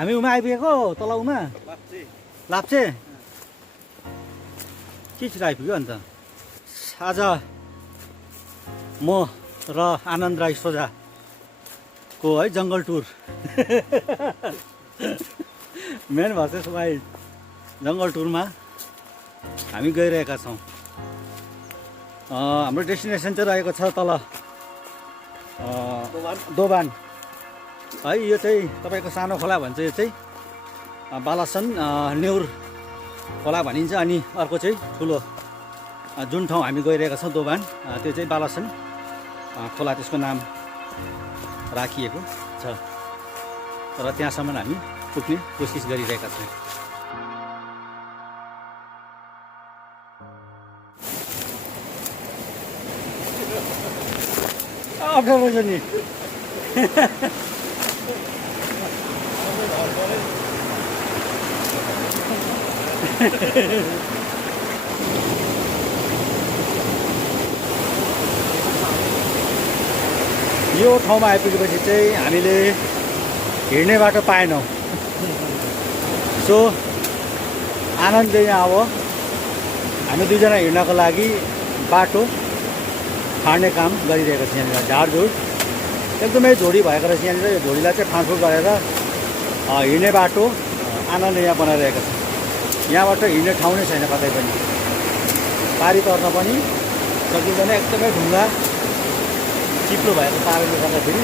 हामी उमा आइपुगेको तल उमा लाप्चे के छिटो आइपुग्यो अन्त आज म र आनन्द राई सोझाको है जङ्गल टुर मेन भर्सेस वाइल्ड जङ्गल टुरमा हामी गइरहेका छौँ। हाम्रो डेस्टिनेसन चाहिँ रहेको छ तल दोभान है। यो चाहिँ तपाईँको सानो खोला भन्छ, यो चाहिँ बालासन नेउर खोला भनिन्छ। अनि अर्को चाहिँ ठुलो जुन ठाउँ हामी गइरहेका छौँ दोभान, त्यो चाहिँ बालासन खोला, त्यसको नाम राखिएको छ र त्यहाँसम्म हामी पुग्ने कोसिस गरिरहेका छौँ। अप्ठ्यारो छ नि यो ठाउँमा आइपुगेपछि चाहिँ हामीले हिँड्ने बाटो पाएनौँ। सो आनन्दले यहाँ अब हामी दुईजना हिँड्नको लागि बाटो फाड्ने काम गरिरहेको छ। यहाँनिर झारझुर एकदमै झोडी भएको रहेछ। यहाँनिर यो झोडीलाई चाहिँ फाँडफुँड गरेर हिँड्ने बाटो आनन्दले यहाँ बनाइरहेको छ। यहाँबाट हिँड्ने ठाउँ नै छैन कतै पनि, पारी तर्न पनि सकिँदैन, एकदमै ढुङ्गा चिप्लो भएको कारणले गर्दाखेरि।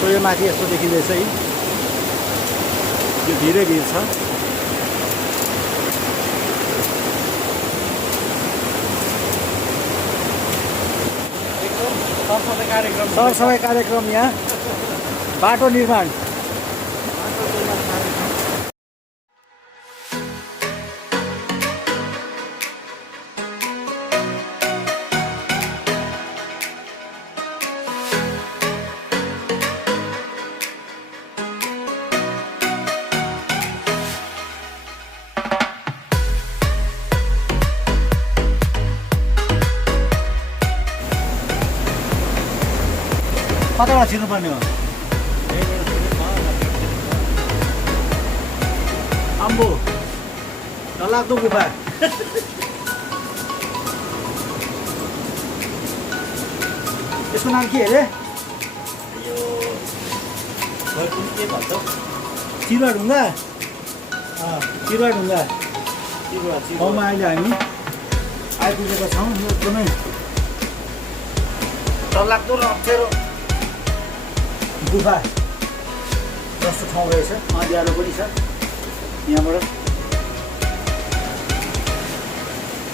सो यो माथि यस्तो देखिँदैछ, यो भिरै भिर छ। सरसफाइ कार्यक्रम यहाँ बाटो निर्माण। कताबाट छिर्नुपर्ने हो? अम्बो डरलाग्दो गुफा। यसको नाम के अरे? चिरुवा ढुङ्गा। चिरुवा ढुङ्गा ठाउँमा अहिले हामी आइपुगेका छौँ। यो एकदमै डरलाग्दो र अप्ठ्यारो गुफा जस्तो ठाउँ रहेछ। अँध्यारो पनि छ यहाँबाट।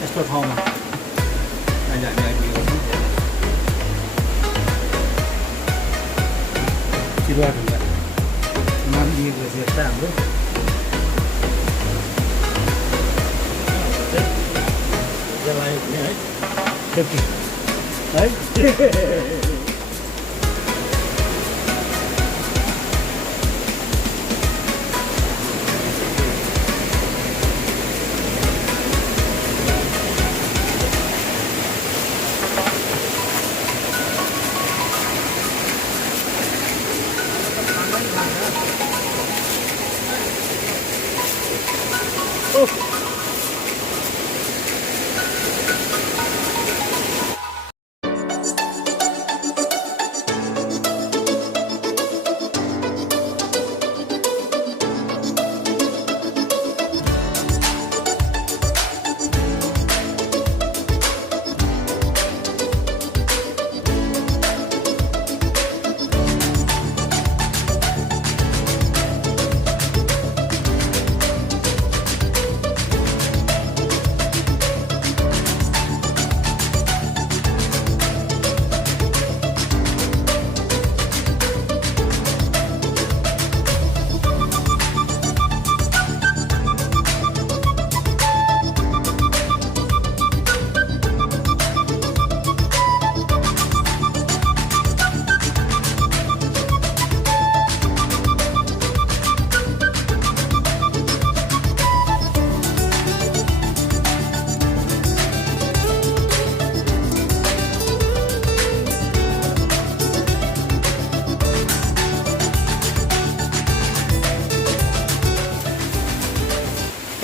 यस्तो ठाउँमा अहिले हामी आइपुगेका छौँ। चिरुवा ढुङ्गा नाम दिएको छ यता हाम्रो। जलायो भने है सेफ्टी है।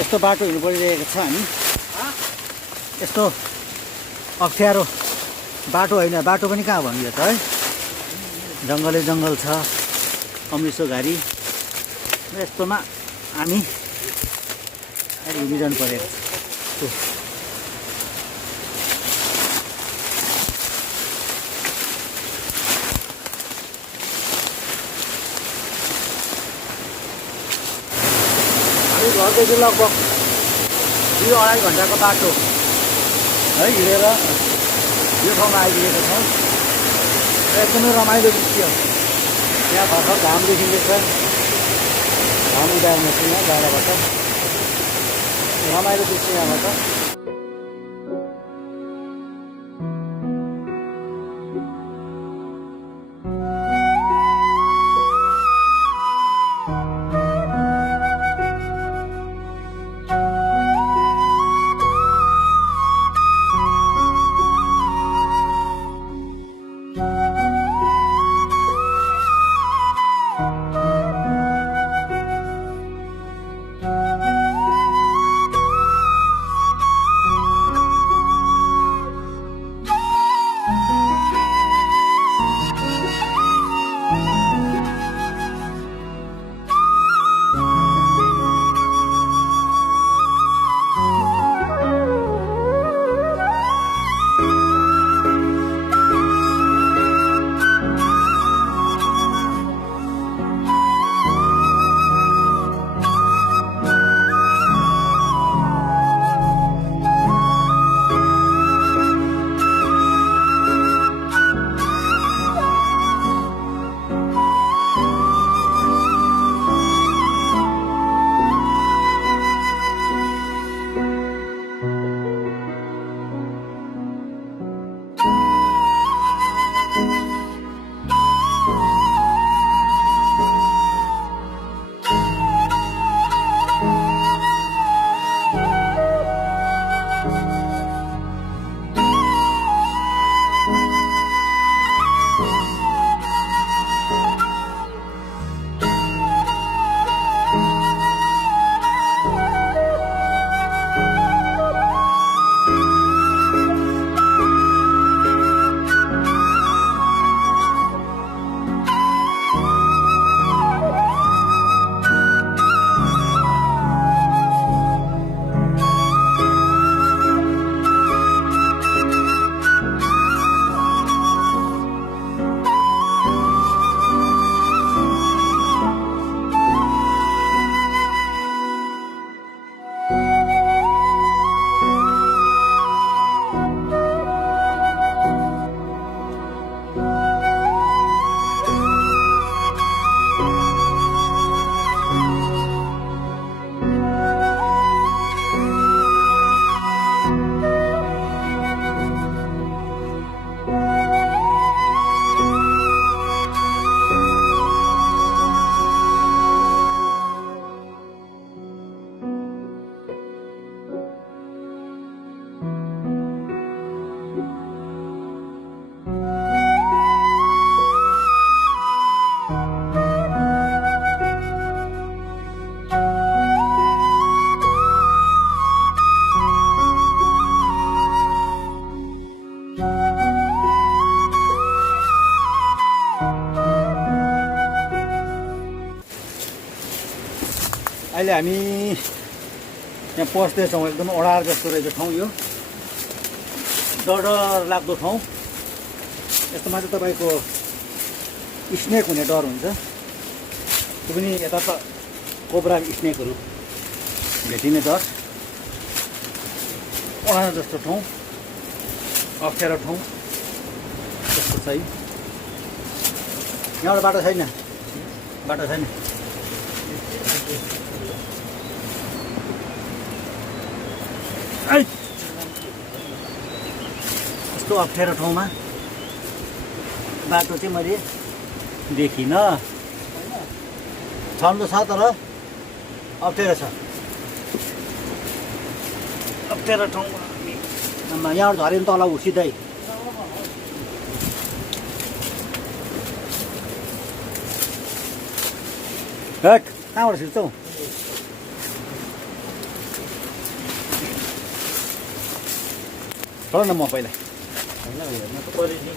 यस्तो बाटो हिँड्नु परिरहेको छ हामी यस्तो अप्ठ्यारो बाटो होइन बाटो पनि कहाँ भन्नु यो त है जङ्गलै जङ्गल छ अमृतसर घारी यस्तोमा हामी अहिले हिँडिरहनु परेको छ हामी घरदेखि लगभग 2-2.5 घन्टाको बाटो है हिँडेर यो ठाउँमा आइपुगेको छौँ एकदमै रमाइलो दृश्य यहाँ भर्खर घाम देखिँदैछ घाम उदारमा छ यहाँ डाँडाबाट रमाइलो दृश्य यहाँबाट अहिले हामी यहाँ पस्दैछौँ एकदम ओडार जस्तो रहेछ ठाउँ यो डर लाग्दो ठाउँ यस्तोमा चाहिँ तपाईँको स्नेक हुने डर हुन्छ त्यो पनि यता त कोब्रा स्नेकहरू भेटिने डर ओडार जस्तो ठाउँ अप्ठ्यारो ठाउँ त्यस्तो छ यहाँबाट बाटो छैन यस्तो अप्ठ्यारो ठाउँमा बाटो चाहिँ मैले देखिनँ छन् त छ तर अप्ठ्यारो छ अप्ठ्यारो ठाउँमा यहाँबाट झऱ्यो भने तल सिधै हट कहाँबाट छिर्छौ चल न म पहिला म त परेँ नि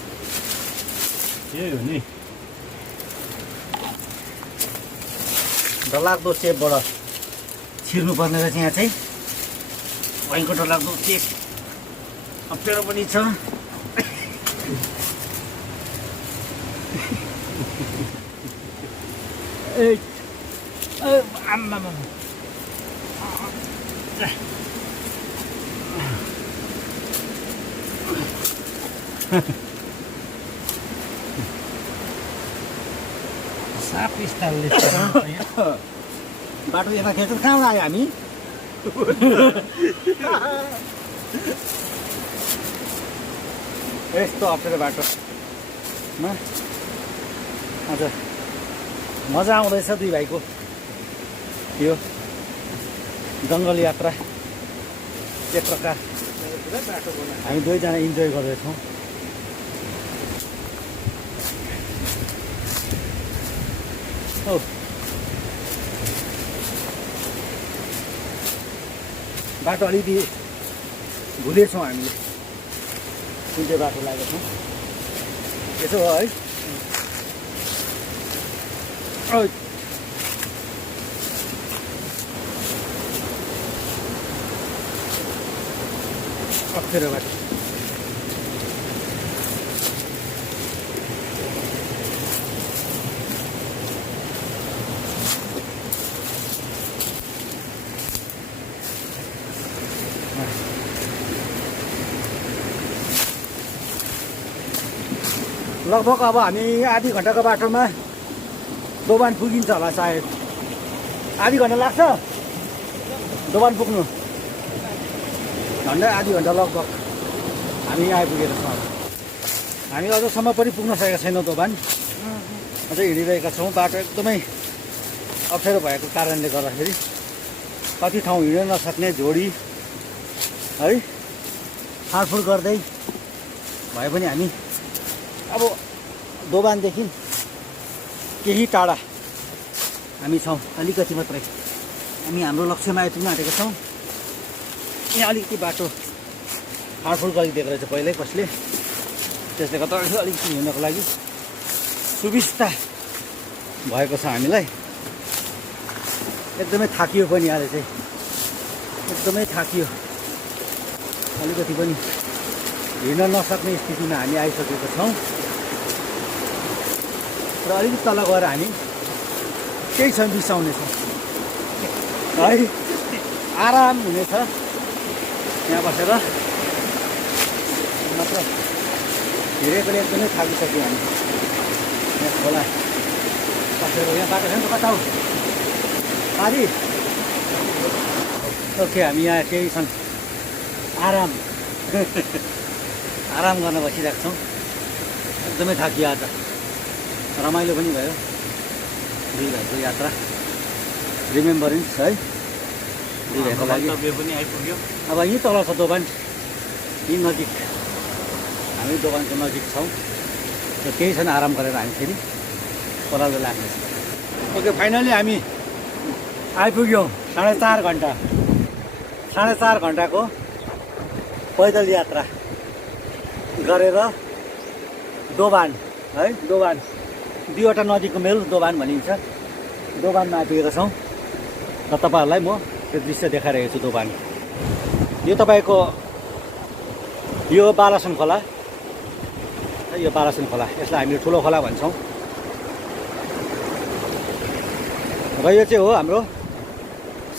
यही हो नि डरलाग्दो चेपबाट छिर्नुपर्ने रहेछ यहाँ चाहिँ भयङ्कर डरलाग्दो चेप अप्ठ्यारो पनि छ आम्मा साप स्टाइलले बाटो यता खेल्छ कहाँ आयो हामी यस्तो अप्ठ्यारो बाटोमा आज मजा आउँदैछ दुई भाइको यो जङ्गल यात्रा एक प्रकार हामी दुवैजना इन्जोय गर्दैछौँ हो बाटो अलिकति भुलेछौँ हामीले कुन चाहिँ बाटो लागेको छौँ यसो हो है अप्ठ्यारो बाटो लगभग अब हामी आधी घन्टाको बाटोमा दोभान पुगिन्छ होला सायद आधी घन्टा लाग्छ दोभान पुग्नु झन्डै आधी घन्टा लगभग हामी यहाँ आइपुगेका छौँ हामी अझसम्म पनि पुग्न सकेका छैनौँ दोभान अझै हिँडिरहेका छौँ बाटो एकदमै अप्ठ्यारो भएको कारणले गर्दाखेरि कति ठाउँ हिँड्न नसक्ने झोडी है फाँडफुँड गर्दै भए पनि हामी अब दोभानदेखि केही टाढा हामी छौँ अलिकति मात्रै हामी हाम्रो लक्ष्यमा आइपुग्न आँटेका छौँ यहाँ अलिकति बाटो फाँडफुँड गरिदिएको रहेछ पहिल्यै कसले त्यसले गर्दा अलिकति हिँड्नको लागि सुविस्ता भएको छ हामीलाई एकदमै थाकियो पनि आज चाहिँ एकदमै थाकियो अलिकति पनि हिँड्न नसक्ने स्थितिमा हामी आइसकेका छौँ र अलिकति तल गएर हामी केही क्षण बिसाउनेछौँ है आराम हुनेछ यहाँ बसेर मात्र हिँडेकोले एकदमै थाकिसक्यो हामी यहाँ खोला बसेर यहाँ बाटो छ नि त कता हो आदि ओके हामी यहाँ केही छन् आराम आराम गर्न बसिरहेको छौँ एकदमै थाकियो आज रमाइलो पनि भयो दुई भाइको यात्रा रिमेम्बरिङ्स है दुई भाइको लागि पनि आइपुग्यो अब यहीँ तल छ दोभान यहीँ नजिक हामी दोभानको नजिक छौँ र केही छैन आराम गरेर हामी फेरि ओह्रालो लाग्नेछौँ ओके फाइनली हामी आइपुग्यौँ 4.5 घन्टा 4.5 घन्टाको पैदल यात्रा गरेर दोभान है दोभान दुईवटा नदीको मेल दोभान भनिन्छ दोभानमा आइपुगेका छौँ र तपाईँहरूलाई म त्यो दृश्य देखाइरहेको छु दोभान यो तपाईँको यो बालासन खोला यो बालासन खोला यसलाई हामीले ठुलो खोला भन्छौँ र यो चाहिँ हो हाम्रो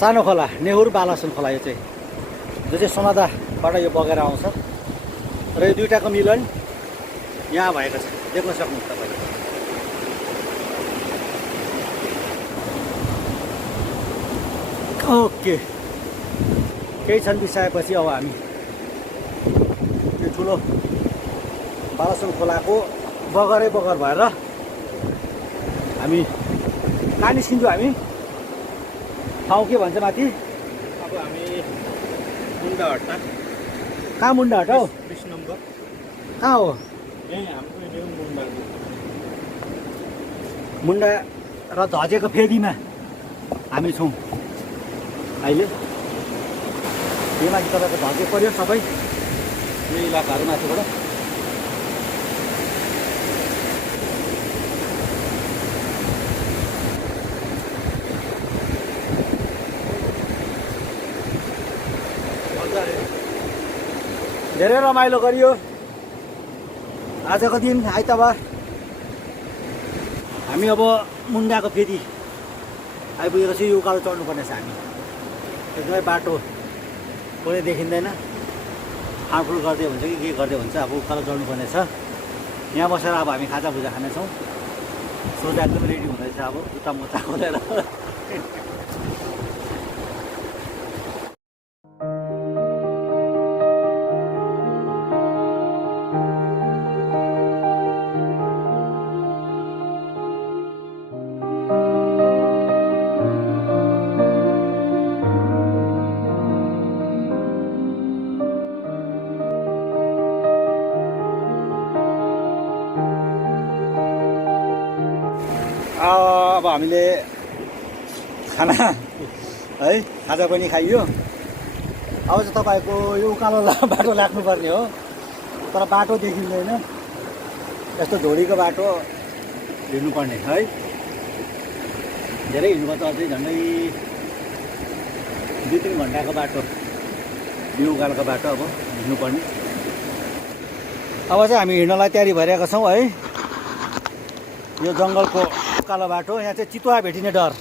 सानो खोला नेहुर बालासन खोला यो चाहिँ जो चाहिँ सोनादाबाट यो बगेर आउँछ र यो दुईवटाको मिलन यहाँ भएको छ देख्न सक्नुहुन्छ तपाईँले ओके केही क्षण बिसाएपछि अब हामी यो ठुलो बालासन खोलाको बगरै बगर भएर हामी कहाँ निस्किन्छौँ हामी ठाउँ के भन्छ माथि अब हामी मुन्डाहट्टा कहाँ मुन्डाहट हौ 20 नम्बर कहाँ हो यही हाम्रो न्यू मुन्डाको मुन्डा र झजेको फेदीमा हामी छौँ अहिले यो माथि तपाईँको झजे पऱ्यो सबै यो इलाकाहरू माथिबाट धेरै रमाइलो गरियो आजको दिन आइतबार। हामी अब मुन्डाको फेरि आइपुगेको छु। यो उकालो चढ्नुपर्ने छ हामी। एकदमै बाटो कुनै देखिँदैन, फाँडफुँड गर्दै हुन्छ कि के गर्दै हुन्छ। अब उकालो चढ्नुपर्ने छ। यहाँ बसेर अब हामी खाजाभुजा खानेछौँ। सोझा एकदम रेडी हुँदैछ अब जुत्ता मुत्ता खोलेर। अब हामीले खाना है खाजा पनि खाइयो। अब चाहिँ तपाईँको यो उकालो बाटो लाग्नुपर्ने हो, तर बाटो देखिँदैन। यस्तो ढोडीको बाटो हिँड्नुपर्ने है। धेरै हिँड्नुपर्छ, अझै झन्डै 2-3 घन्टाको बाटो यो उकालोको बाटो अब हिँड्नुपर्ने। अब चाहिँ हामी हिँड्नलाई तयारी भइरहेका छौँ है। यो जङ्गलको उकालो बाटो, यहाँ चाहिँ चितुवा भेटिने डर।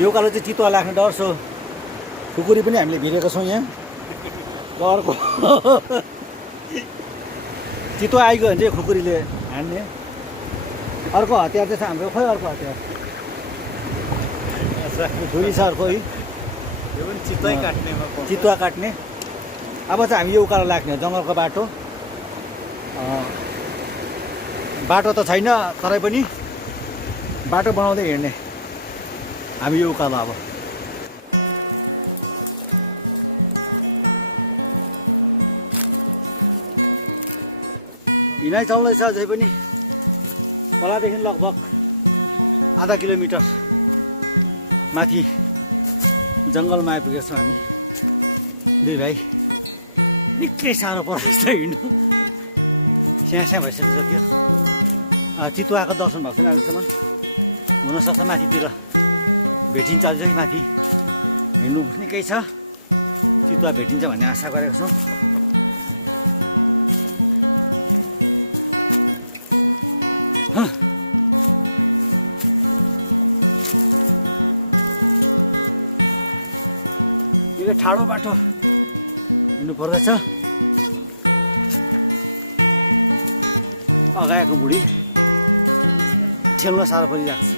यो उकालो चाहिँ चितुवा लाग्ने डर। सो खुकुरी पनि हामीले भिरेको छौँ यहाँ। अर्को चितुवा आइगयो भने चाहिँ खुकुरीले हान्ने। अर्को हतियार चाहिँ छ हाम्रो। खोइ अर्को हतियार छुरी छ अर्को। यो पनि चितुवा काट्नेमा पर्छ। चितुवा काट्ने। अब चाहिँ हामी यो उकालो लाग्ने हो, जङ्गलको बाटो। बाटो त छैन, तरै पनि बाटो बनाउँदै हिँड्ने हामी यो उकालो। अब हिँडाइ चल्दैछ अझै पनि। खोलादेखि लगभग आधा किलोमिटर माथि जङ्गलमा आइपुगेको छौँ हामी दुई भाइ। निकै साह्रो पर्दैछ हिँड्नु, स्याहाँ भइसकेको त्यो। चितुवाको दर्शन भएको छैन अहिलेसम्म। हुनसक्छ माथितिर भेटिन्छ, अझै माथि हिँड्नु निकै छ। चितुवा भेटिन्छ भन्ने आशा गरेको छौँ। यो ठाडो बाटो हिँड्नु पर्दैछ। अगाएको बुढी ठेल्न साह्रो परिरहेको छ।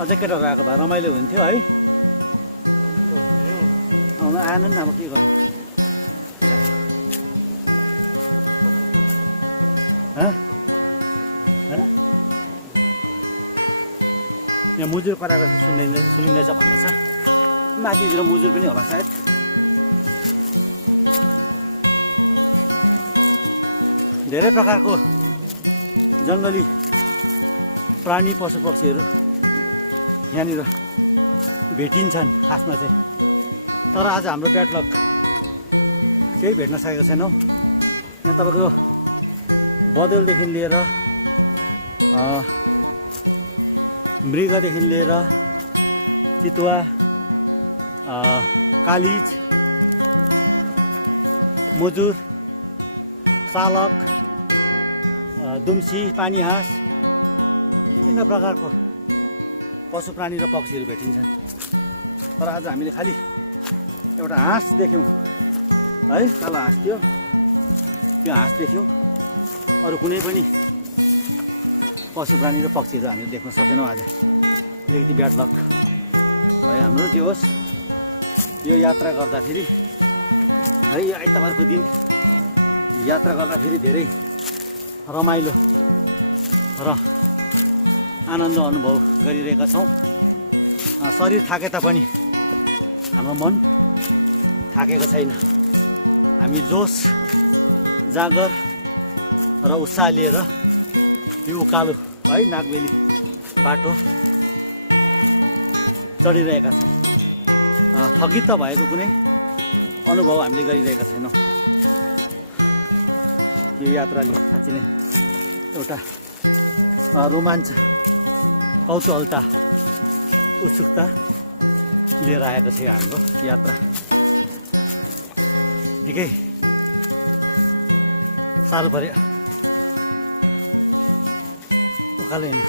अझै केटाहरू आएको भए रमाइलो हुन्थ्यो है। आउनु आएन नि, अब के गर्नु। यहाँ मुजुर कराएको सुनिँदैछ भन्दैछ। माथितिर मुजुर पनि होला सायद। धेरै प्रकारको जङ्गली प्राणी पशु पक्षीहरू यहाँनिर भेटिन्छन् खासमा चाहिँ। तर आज हाम्रो ब्याड लक केही भेट्न सकेको छैनौँ। यहाँ तपाईँको बदलदेखि लिएर मृगदेखि लिएर चितुवा, कालिज, मुजुर, सालक, दुम्सी, पानी हाँस, विभिन्न प्रकारको पशु प्राणी र पक्षीहरू भेटिन्छन्। तर आज हामीले खालि एउटा हाँस देख्यौँ है, कालो हाँस थियो, त्यो हाँस देख्यौँ। अरू कुनै पनि पशु प्राणी र पक्षीहरू हामीले देख्न सकेनौँ। आज अलिकति ब्याड लक भयो हाम्रो। जे होस्, यो यात्रा गर्दाखेरि है, यो आइतबारको दिन यात्रा गर्दाखेरि धेरै रमाइलो र आनन्द अनुभव गरिरहेका छौँ। शरीर थाके तापनि हाम्रो मन थाकेको छैन। हामी जोस जागर र उत्साह लिएर यो उकालो है नागबेली बाटो चढिरहेका छौँ। थकित त भएको कुनै अनुभव हामीले गरिरहेका छैनौँ। यो यात्राले साँच्चै नै एउटा रोमाञ्च, कौतूहलता, उत्सुकता लिएर आएको छ हाम्रो यात्रा। निकै साह्रो पऱ्यो उकालो हिँड्नु।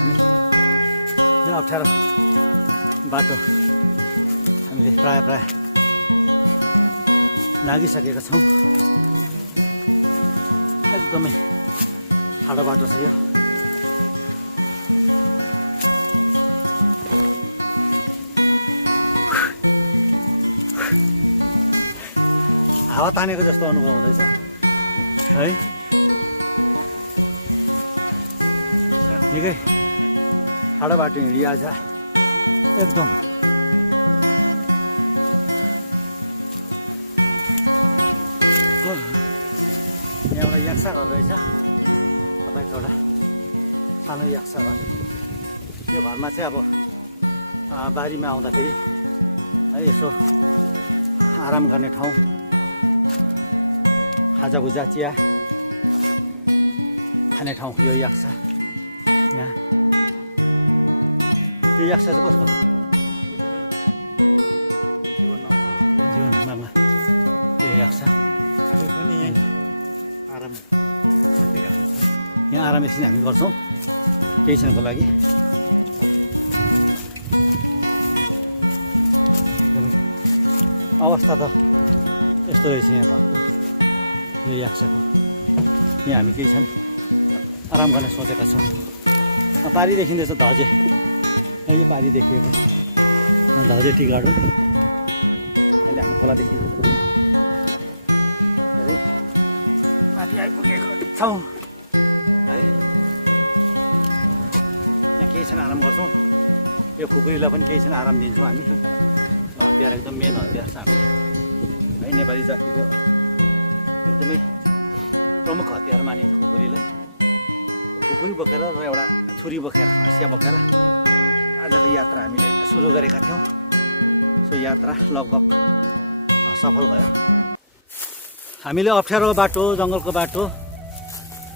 हामी अप्ठ्यारो बाटो हामीले प्राय नागिसकेका छौँ। एकदमै ठाडो बाटो छ यो। हावा तानेको जस्तो अनुभव हुँदैछ है। निकै ठाडो बाटो हिँडी आज एकदम यहाँ एउटा याक्सा घर रहेछ, तपाईँको एउटा सानो याक्सा घर। त्यो घरमा चाहिँ अब बारीमा आउँदाखेरि है यसो आराम गर्ने ठाउँ, खाजाभुजा चिया खाने ठाउँ यो याक्सा। यहाँ यो याक्सा चाहिँ कसको? जीवनमा यो याक्सा। हामी पनि आराम यहाँ आराम एकछिन हामी गर्छौँ केही क्षणको लागि। एकदमै अवस्था त यस्तो रहेछ यहाँ घरको, यो याक्साको। यहाँ हामी केही क्षण आराम गर्न सोचेका छौँ। पारी देखिँदैछ धजे, यो पारी देखिएको धजे टी गार्डन। अहिले हामी खोलादेखि धेरै माथि आइपुगेको छौँ है। यहाँ केही क्षण आराम गर्छौँ। यो खुकुरीलाई पनि केही क्षण आराम दिन्छौँ हामी। हतियार एकदम मेन हतियार छ हामी है, नेपाली जातिको एकदमै प्रमुख हतियार माने खुकुरीलाई। खुकुरी बोकेर र एउटा छुरी बोकेर, हँसिया बोकेर आजको यात्रा हामीले सुरु गरेका थियौँ। सो यात्रा लगभग सफल भयो। हामीले अप्ठ्यारो बाटो, जङ्गलको बाटो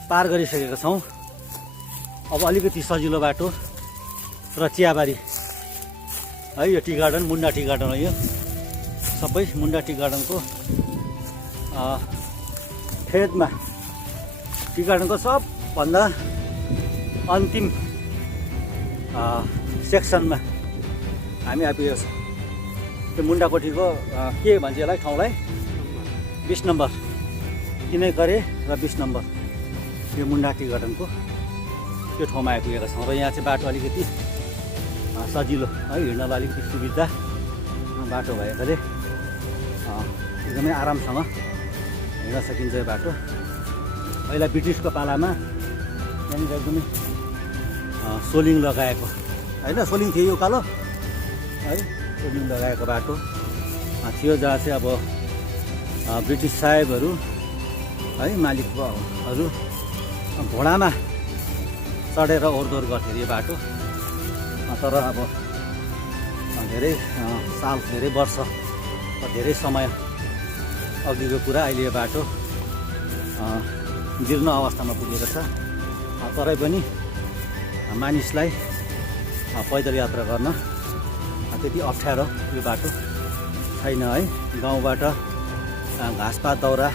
पार गरिसकेका छौँ। अब अलिकति सजिलो बाटो र चियाबारी है। यो टी गार्डन मुन्डा टी गार्डन हो। यो सबै मुन्डा टी गार्डनको फेदमा, टी गार्डनको सबभन्दा अन्तिम सेक्सनमा हामी आइपुगेको छौँ। त्यो मुन्डाकोठीको के भन्छ यसलाई, ठाउँलाई 20 नम्बर किनै गरे र 20 नम्बर यो मुन्डा टी गार्डनको त्यो ठाउँमा आइपुगेका छौँ। र यहाँ चाहिँ बाटो अलिकति सजिलो है, हिँड्नलाई अलिकति सुविधा बाटो भएकोले एकदमै आरामसँग हिँड्न सकिन्छ यो बाटो। पहिला ब्रिटिसको पालामा यहाँनिर एकदमै सोलिङ लगाएको होइन, सोलिङ थियो यो उकालो है, सोलिङ लगाएको बाटो थियो जहाँ चाहिँ अब ब्रिटिस साहेबहरू है, मालिकहरू घोडामा चढेर ओहोरदोहोर गर्थ्यो यो बाटो। तर अब धेरै साल, धेरै वर्ष, धेरै समय अघिको कुरा। अहिले यो बाटो जीर्ण अवस्थामा पुगेको छ। तरै पनि मानिसलाई पैदल यात्रा गर्न त्यति अप्ठ्यारो यो बाटो छैन है। गाउँबाट घाँसपात दाउरा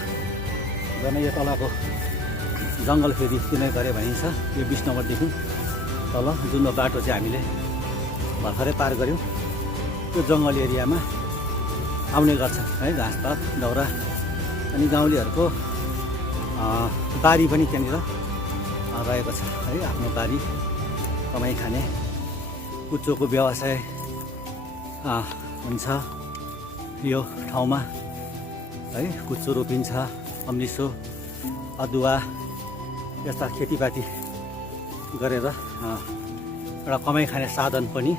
गर्न यो तलको जङ्गल फेरि किनै गरे भनिन्छ। यो 20 नम्बरदेखि तल जुन बाटो चाहिँ हामीले भर्खरै पार गऱ्यौँ, त्यो जङ्गल एरियामा आउने गर्छ है, घाँसपात दाउरा। अनि गाउँलेहरूको बारी पनि त्यहाँनिर रहेको छ है, आफ्नो बारी, कमाइ खाने कुचोको व्यवसाय हुन्छ यो ठाउँमा है। कुचो रोपिन्छ, अम्लिसो, अदुवा यस्ता खेतीपाती गरेर एउटा कमाइ खाने साधन पनि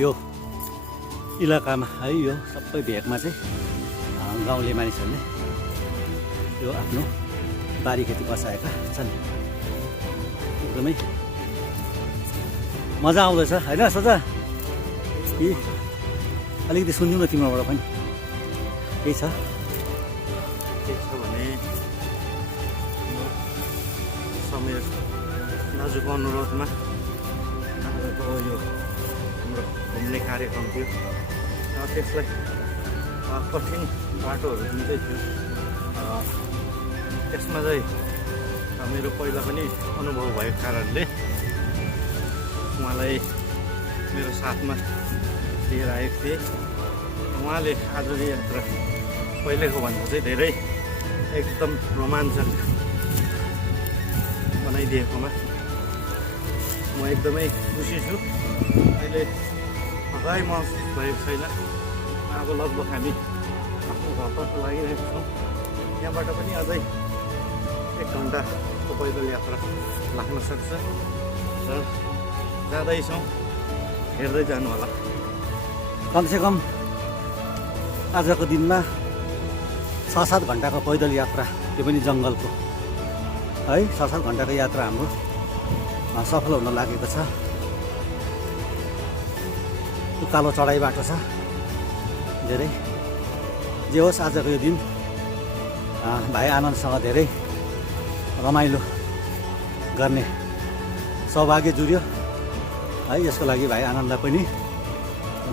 यो इलाकामा है, यो सबै भेगमा चाहिँ गाउँले मानिसहरूले यो आफ्नो बारी खेती बसाएका छन्। एकदमै मजा आउँदैछ होइन सोचा कि अलिकति सुनिदिउँ न तिम्रोबाट पनि केही छ के छ भने समय दाजुको अनुरोधमा आजको यो हाम्रो घुम्ने कार्यक्रम थियो त्यसलाई कठिन बाटोहरू जुन चाहिँ थियो त्यसमा चाहिँ मेरो पहिला पनि अनुभव भएको कारणले उहाँलाई मेरो साथमा लिएर आएको थिएँ। उहाँले आज यो यात्रा पहिलेको भन्दा चाहिँ धेरै एकदम रोमाञ्चक बनाइदिएकोमा म एकदमै खुसी छु। अहिले हतार महसुस भएको छैन। अब लगभग हामी आफ्नो घरतर्फ लागिरहेको छौँ। यहाँबाट पनि अझै 1 घन्टाको पैदल यात्रा लाग्न सक्छ र जाँदैछौँ, हेर्दै जानु होला। कमसेकम आजको दिनमा 6-7 घन्टाको पैदल यात्रा, त्यो पनि जङ्गलको है 6-7 घन्टाको यात्रा हाम्रो सफल हुन लागेको छ। उकालो चढाइ बाटो छ धेरै। जे होस् आजको यो दिन भाइ आनन्दसँग धेरै रमाइलो गर्ने सौभाग्य जुर्यो है। यसको लागि भाइ आनन्दलाई पनि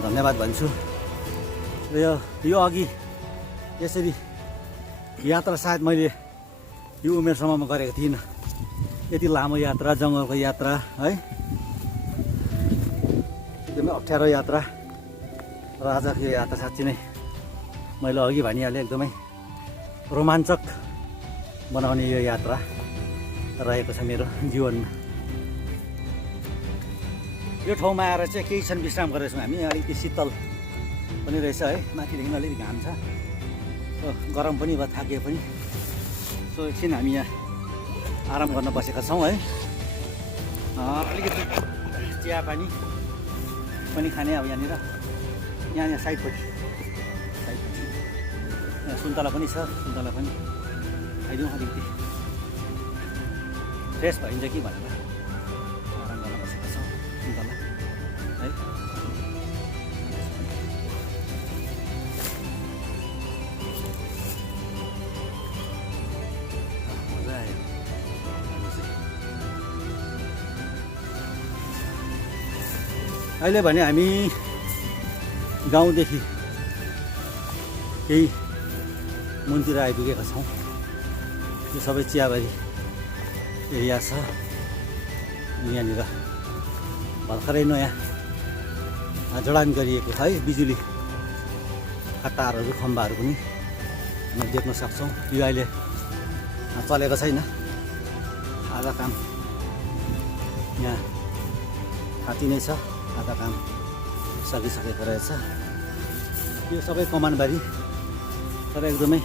धन्यवाद भन्छु। र यो अघि यसरी यात्रा सायद मैले यो उमेरसम्ममा गरेको थिइनँ। यति लामो यात्रा, जङ्गलको यात्रा है, एकदमै अप्ठ्यारो यात्रा। र आजको यो यात्रा साँच्चै नै मैले अघि भनिहालेँ एकदमै रोमाञ्चक बनाउने यो यात्रा रहेको छ मेरो जीवनमा। यो ठाउँमा आएर चाहिँ केही क्षण विश्राम गरेको छौँ हामी। अलिकति शीतल पनि रहेछ है, माथिदेखि अलिकति घाम छ, गरम पनि भयो, थाकिए पनि। सो एकछिन हामी यहाँ आराम गर्न बसेका छौँ है। अलिकति चिया पानी पनि खाने अब यहाँनिर, यहाँ साइडपट्टि यहाँ सुन्तला पनि छ, सुन्तला पनि खाइदिउँ, अलिकति फ्रेस भइन्छ कि भनेर आराम गर्न बसेका छौँ। सुन्तला है, मजा आयो। अहिले भने हामी गाउँदेखि केही मुनतिर आइपुगेका छौँ। यो सबै चियाबारी एरिया छ। यहाँनिर भर्खरै नयाँ जडान गरिएको है बिजुली तारहरू, खम्बाहरू पनि हामी देख्न सक्छौँ। यो अहिले चलेको छैन, आधा काम यहाँ थाती नै छ, आधा काम सकिसकेको रहेछ। यो सबै कमानबारी, तर एकदमै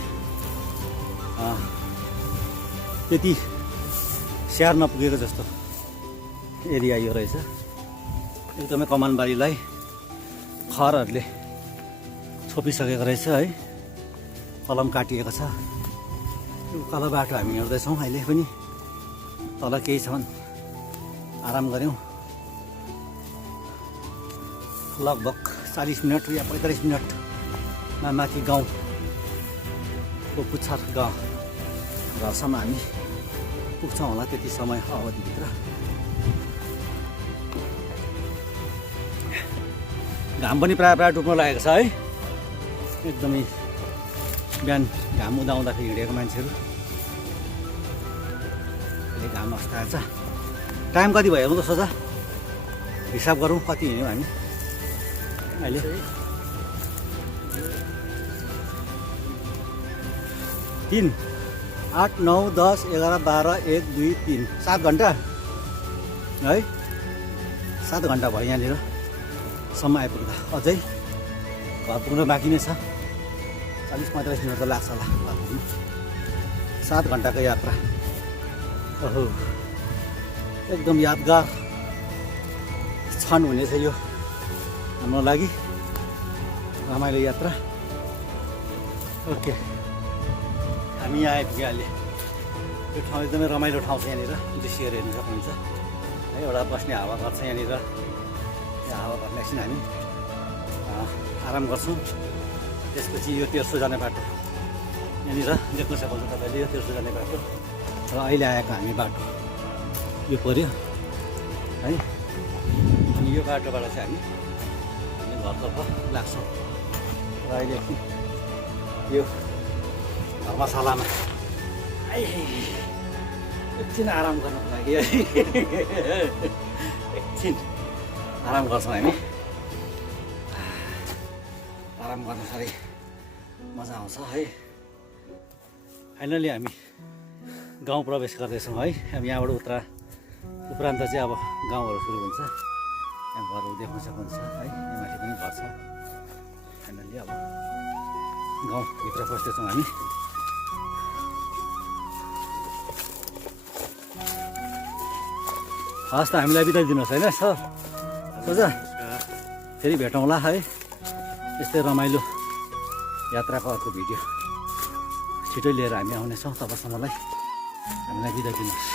त्यति स्याहार नपुगेको जस्तो एरिया यो रहेछ। एकदमै कमानबारीलाई खरहरूले छोपिसकेको रहेछ है, कलम काटिएको छ। यो उकालो बाटो हामी हिँड्दैछौँ अहिले पनि। तल केही छ भने आराम गऱ्यौँ। लगभग 40 मिनट या 45 मिनटमा माथि गाउँको पुच्छर गाउँ घरसम्म हामी पुग्छौँ होला, त्यति समय अवधिभित्र। घाम पनि प्रायः प्रायः डुब्न लागेको छ है। एकदमै बिहान घाम उदाउँदाखेरि हिँडेको मान्छेहरू अहिले घाम अस्ताएको छ। टाइम कति भयो त सोचा, हिसाब गरौँ कति हिँड्यौँ हामी अहिले। 3, 8, 9, 10, 11, 12, 1, 2, 3, 7 घन्टा है। 7 घन्टा भयो यहाँनिर सम्म आइपुग्दा। अझै घर पुग्न बाँकी नै छ, 40-45 मिनट त लाग्छ होला घर पुग्नु। 7 घन्टाको यात्रा, ओहो एकदम यादगार क्षण हुनेछ यो हाम्रो लागि, रमाइलो यात्रा। ओके, हामी यहाँ आइपुग्यो अहिले। यो ठाउँ एकदमै रमाइलो ठाउँ छ, यहाँनिर दृश्यहरू हेर्न सक्नुहुन्छ। एउटा बस्ने हावा गर्छ यहाँनिर। यो हावा घरमा एकछिन हामी आराम गर्छौँ। त्यसपछि यो तेर्सो जाने बाटो यहाँनिर देख्न सक्नुहुन्छ तपाईँले, यो तेर्सो जाने बाटो र अहिले आएको हामी बाटो यो पऱ्यो है। अनि यो बाटोबाट चाहिँ हामी घरतर्फ लाग्छौँ र अहिले एकछिन यो धर्मशालामा एकछिन आराम गर्नको लागि एकछिन आराम गर्छौँ हामी। आराम गर्न साह्रै मजा आउँछ है। फाइनली हामी गाउँ प्रवेश गर्दैछौँ है। हामी यहाँबाट उपरान्त चाहिँ अब गाउँहरू सुरु हुन्छ। यहाँ घरहरू देख्न सक्नुहुन्छ है, यहाँ माथि पनि घर छ। फाइनली अब गाउँभित्र पस्दैछौँ हामी। हस् त हामीलाई बिदा दिनुहोस् होइन सर। सोझा फेरि भेटौँला है, यस्तै रमाइलो यात्राको अर्को भिडियो छिटै लिएर हामी आउनेछौँ। तबसम्मलाई हामीलाई बिदा दिनुहोस्।